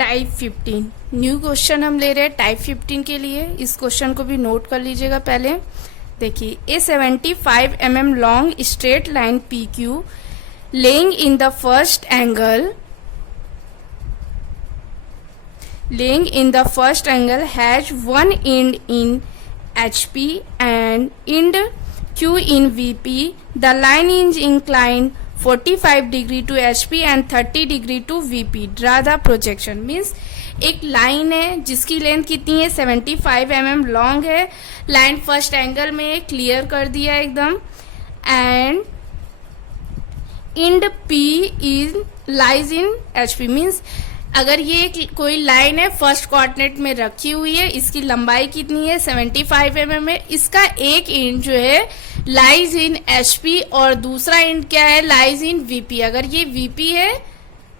Type 15 new question हम ले रहे हैं टाइप 15 के लिए। इस क्वेश्चन को भी नोट कर लीजिएगा पहले। देखिए, ए 75 mm long straight line P Q laying in the first angle has one and in HP and end Q in VP. The line is inclined 45 degree to HP and 30 degree to VP. Draw the projection. Means एक line है जिसकी length कितनी है 75 mm long है। Line first angle में clear कर दिया एकदम। And end P is lies in HP। Means अगर ये कोई लाइन है फर्स्ट कोऑर्डिनेट में रखी हुई है, इसकी लंबाई कितनी है 75 mm है। इसका एक एंड जो है लाइज इन HP और दूसरा एंड क्या है लाइज इन VP। अगर ये VP है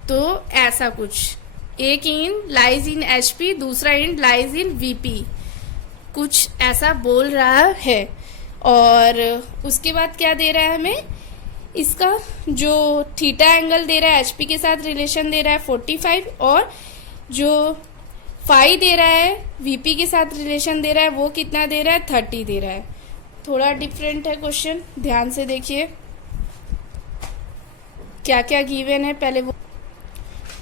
तो ऐसा कुछ, एक एंड लाइज इन HP, दूसरा एंड लाइज इन VP, कुछ ऐसा बोल रहा है। और उसके बाद क्या दे रहा है हमें, इसका जो थीटा एंगल दे रहा है HP के साथ रिलेशन दे रहा है 45 और जो फाई दे रहा है VP के साथ रिलेशन दे रहा है वो कितना दे रहा है 30 दे रहा है। थोड़ा डिफरेंट है क्वेश्चन, ध्यान से देखिए क्या क्या गिवन है। पहले वो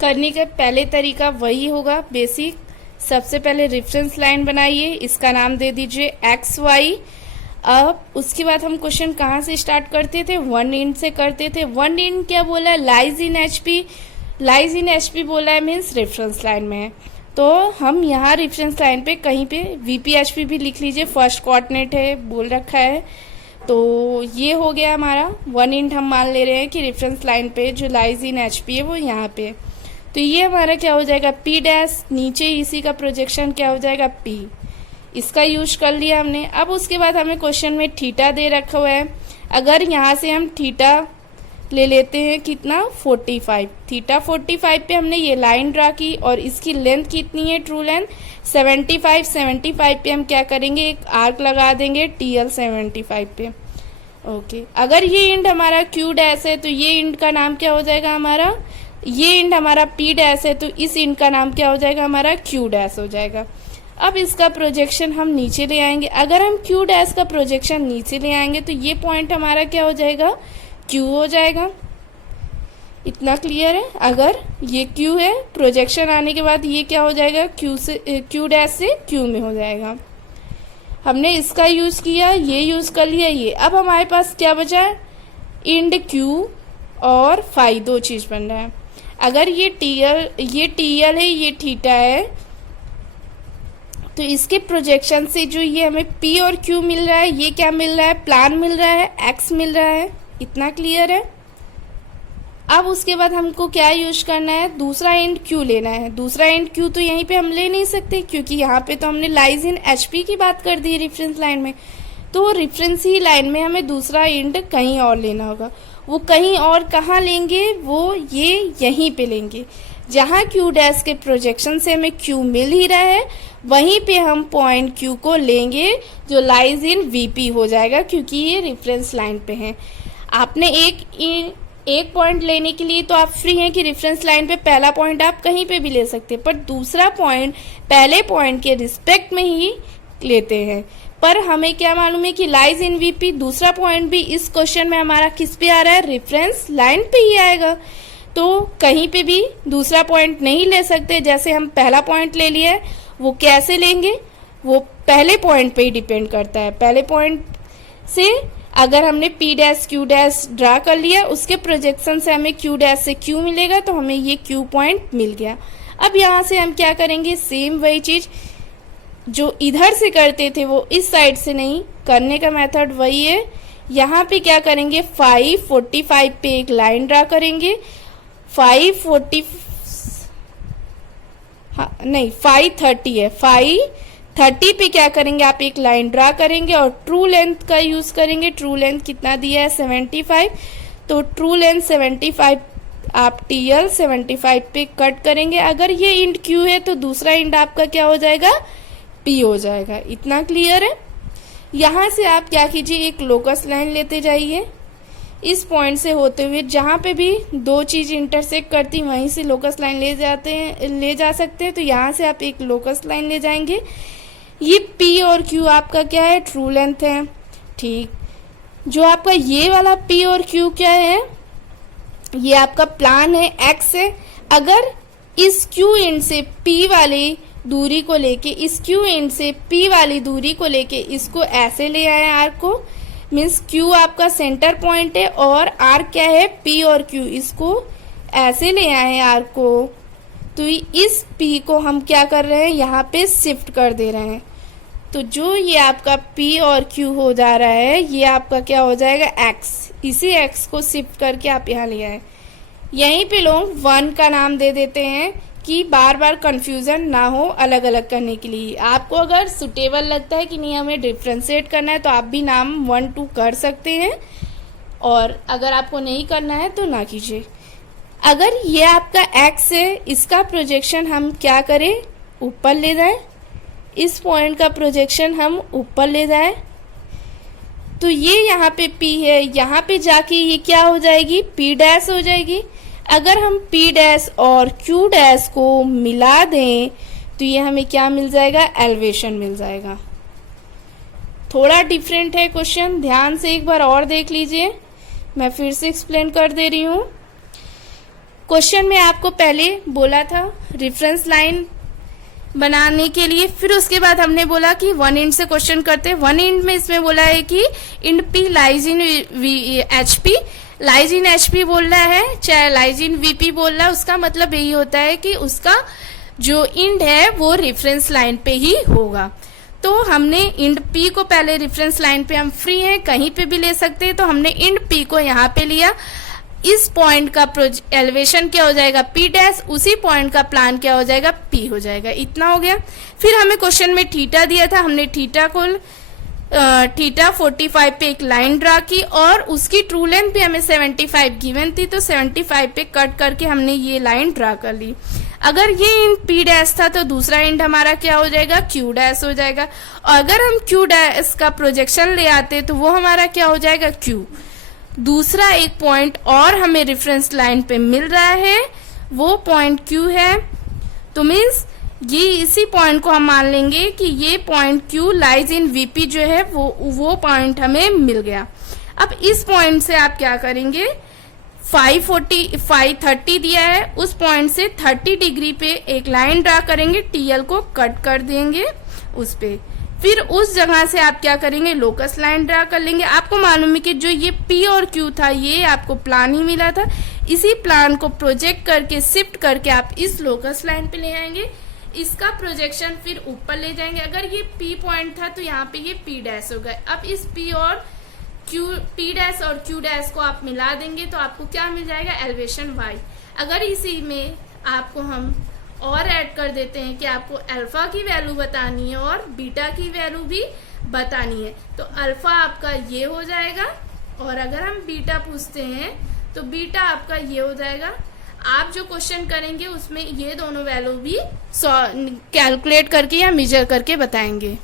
करने का पहले तरीका वही होगा बेसिक। सबसे पहले रेफरेंस लाइन बनाइए, इसका नाम दे दीजिए XY। अब उसके बाद हम क्वेश्चन कहाँ से स्टार्ट करते थे, वन एंड से करते थे। वन एंड क्या बोला है lies in HP, lies in HP बोला है मीन्स रेफरेंस लाइन में है। तो हम यहाँ रेफरेंस लाइन पे कहीं पे VP HP भी लिख लीजिए, फर्स्ट कोऑर्डिनेट है बोल रखा है। तो ये हो गया हमारा वन एंड। हम मान ले रहे हैं कि रेफरेंस लाइन पे जो लाइज इन HP है वो यहाँ पे। तो ये हमारा क्या हो जाएगा P डैश, नीचे इसी का प्रोजेक्शन क्या हो जाएगा P। इसका यूज कर लिया हमने। अब उसके बाद हमें क्वेश्चन में थीटा दे रखा हुआ है। अगर यहाँ से हम थीटा ले लेते हैं कितना 45, थीटा 45 पे हमने ये लाइन ड्रा की और इसकी लेंथ कितनी है ट्रू लेंथ 75 पे हम क्या करेंगे एक आर्क लगा देंगे TL 75 पे। ओके, अगर ये इंड हमारा Q डैश है तो ये इंड का नाम क्या हो जाएगा हमारा, ये इंड हमारा P डैश है तो इस इंड का नाम क्या हो जाएगा हमारा Q डैश हो जाएगा। अब इसका प्रोजेक्शन हम नीचे ले आएंगे। अगर हम Q डैश का प्रोजेक्शन नीचे ले आएंगे तो ये पॉइंट हमारा क्या हो जाएगा Q हो जाएगा। इतना क्लियर है। अगर ये Q है, प्रोजेक्शन आने के बाद ये क्या हो जाएगा Q डैश से Q में हो जाएगा। हमने इसका यूज किया, ये यूज कर लिया ये। अब हमारे पास क्या बचा है इंड Q और फाई, दो चीज बन रहा है। अगर ये TL है ये थीटा है तो इसके प्रोजेक्शन से जो ये हमें P और Q मिल रहा है ये क्या मिल रहा है प्लान मिल रहा है, X मिल रहा है। इतना क्लियर है। अब उसके बाद हमको क्या यूज करना है, दूसरा एंड Q लेना है। दूसरा एंड Q तो यहीं पे हम ले नहीं सकते क्योंकि यहाँ पे तो हमने लाइज इन HP की बात कर दी रेफरेंस लाइन में। तो रेफरेंस ही लाइन में हमें दूसरा एंड कहीं और लेना होगा। वो कहीं और कहाँ लेंगे, वो ये यहीं पे लेंगे जहाँ Q डैश के प्रोजेक्शन से हमें Q मिल ही रहा है, वहीं पे हम पॉइंट Q को लेंगे जो लाइज इन VP हो जाएगा क्योंकि ये रेफरेंस लाइन पे है। आपने एक पॉइंट लेने के लिए तो आप फ्री हैं कि रेफरेंस लाइन पे पहला पॉइंट आप कहीं पे भी ले सकते हैं, पर दूसरा पॉइंट पहले पॉइंट के रिस्पेक्ट में ही लेते हैं। पर हमें क्या मालूम है कि लाइज इन VP, दूसरा पॉइंट भी इस क्वेश्चन में हमारा किस पे आ रहा है रेफरेंस लाइन पे ही आएगा। तो कहीं पे भी दूसरा पॉइंट नहीं ले सकते। जैसे हम पहला पॉइंट ले लिया है, वो कैसे लेंगे, वो पहले पॉइंट पे ही डिपेंड करता है। पहले पॉइंट से अगर हमने P dash Q dash draw कर लिया, उसके प्रोजेक्शन से हमें Q डैश से Q मिलेगा तो हमें ये Q पॉइंट मिल गया। अब यहाँ से हम क्या करेंगे, सेम वही चीज जो इधर से करते थे वो इस साइड से नहीं करने का मेथड वही है। यहाँ पे क्या करेंगे 45 पे एक लाइन ड्रा करेंगे। 530 है, 530 पे क्या करेंगे आप एक लाइन ड्रा करेंगे और ट्रू लेंथ का यूज करेंगे। ट्रू लेंथ कितना दिया है 75, तो ट्रू लेंथ 75 आप TL 75 पे कट करेंगे। अगर ये इंड Q है तो दूसरा इंड आपका क्या हो जाएगा P हो जाएगा। इतना क्लियर है। यहाँ से आप क्या कीजिए एक लोकस लाइन लेते जाइए। इस पॉइंट से होते हुए जहाँ पे भी दो चीज इंटरसेक्ट करती वहीं से लोकस लाइन ले जा सकते हैं। तो यहाँ से आप एक लोकस लाइन ले जाएंगे। ये P और Q आपका क्या है, ट्रू लेंथ है। ठीक, जो आपका ये वाला P और Q क्या है, ये आपका प्लान है, एक्स है। अगर इस Q एंड से P वाली दूरी को लेके, इस Q एंड से P वाली दूरी को लेके इसको ऐसे ले आए आर्क को, मीन्स Q आपका सेंटर पॉइंट है और आर्क क्या है, P और Q, इसको ऐसे ले आए आर्क को। तो इस P को हम क्या कर रहे हैं, यहाँ पे शिफ्ट कर दे रहे हैं। तो जो ये आपका P और Q हो जा रहा है, ये आपका क्या हो जाएगा, X। इसी X को शिफ्ट करके आप यहाँ ले आए। यहीं पे लोग 1 का नाम दे देते हैं कि बार बार कंफ्यूजन ना हो अलग अलग करने के लिए। आपको अगर सुटेबल लगता है कि नहीं हमें डिफ्रेंशिएट करना है तो आप भी नाम 1 2 कर सकते हैं, और अगर आपको नहीं करना है तो ना कीजिए। अगर ये आपका X है, इसका प्रोजेक्शन हम क्या करें, ऊपर ले जाए। इस पॉइंट का प्रोजेक्शन हम ऊपर ले जाए तो ये यहाँ पे P है, यहाँ पे जाके ये क्या हो जाएगी, P डैश हो जाएगी। अगर हम P डैश और Q डैश को मिला दें तो ये हमें क्या मिल जाएगा, एलिवेशन मिल जाएगा। थोड़ा डिफरेंट है क्वेश्चन, ध्यान से एक बार और देख लीजिए। मैं फिर से एक्सप्लेन कर दे रही हूँ। क्वेश्चन में आपको पहले बोला था रेफरेंस लाइन बनाने के लिए, फिर उसके बाद हमने बोला कि 1 इंड से क्वेश्चन करते हैं। 1 इंड में इसमें बोला है कि end P lies in HP, lies in HP बोल रहा है, चाहे लाइज इन VP बोल रहा है, उसका मतलब यही होता है कि उसका जो इंड है वो रेफरेंस लाइन पे ही होगा। तो हमने इंड P को पहले रेफरेंस लाइन पे हम फ्री हैं, कहीं पे भी ले सकते हैं, तो हमने इंड P को यहाँ पे लिया। इस पॉइंट का एलिवेशन क्या हो जाएगा, P डैश, उसी पॉइंट का प्लान क्या हो जाएगा, P हो जाएगा। इतना हो गया। फिर हमें क्वेश्चन में थीटा दिया था, हमने थीटा को थीटा 45 पे एक लाइन ड्रा की और उसकी ट्रू लेंथ भी हमें 75 गिवन थी, तो 75 पे कट करके हमने ये लाइन ड्रा कर ली। अगर ये इंड P डैश था तो दूसरा इंड हमारा क्या हो जाएगा, Q डैश हो जाएगा। और अगर हम Q डैश का प्रोजेक्शन ले आते तो वो हमारा क्या हो जाएगा, Q। दूसरा एक पॉइंट और हमें रेफरेंस लाइन पे मिल रहा है, वो पॉइंट Q है। तो मीन्स ये इसी पॉइंट को हम मान लेंगे कि ये point Q lies in VP जो है वो पॉइंट हमें मिल गया। अब इस पॉइंट से आप क्या करेंगे, 530 दिया है, उस पॉइंट से 30 डिग्री पे एक लाइन ड्रा करेंगे, TL को कट कर देंगे उस पे। फिर उस जगह से आप क्या करेंगे, लोकस लाइन ड्रा कर लेंगे। आपको मालूम है कि जो ये P और Q था ये आपको प्लान ही मिला था, इसी प्लान को प्रोजेक्ट करके शिफ्ट करके आप इस लोकस लाइन पे ले आएंगे। इसका प्रोजेक्शन फिर ऊपर ले जाएंगे। अगर ये P पॉइंट था तो यहाँ पे ये P डैश हो गए। अब इस P डैश और Q डैश को आप मिला देंगे तो आपको क्या मिल जाएगा, एलिवेशन Y। अगर इसी में आपको हम और ऐड कर देते हैं कि आपको अल्फा की वैल्यू बतानी है और बीटा की वैल्यू भी बतानी है, तो अल्फा आपका ये हो जाएगा, और अगर हम बीटा पूछते हैं तो बीटा आपका ये हो जाएगा। आप जो क्वेश्चन करेंगे उसमें ये दोनों वैल्यू भी कैलकुलेट करके या मेजर करके बताएंगे।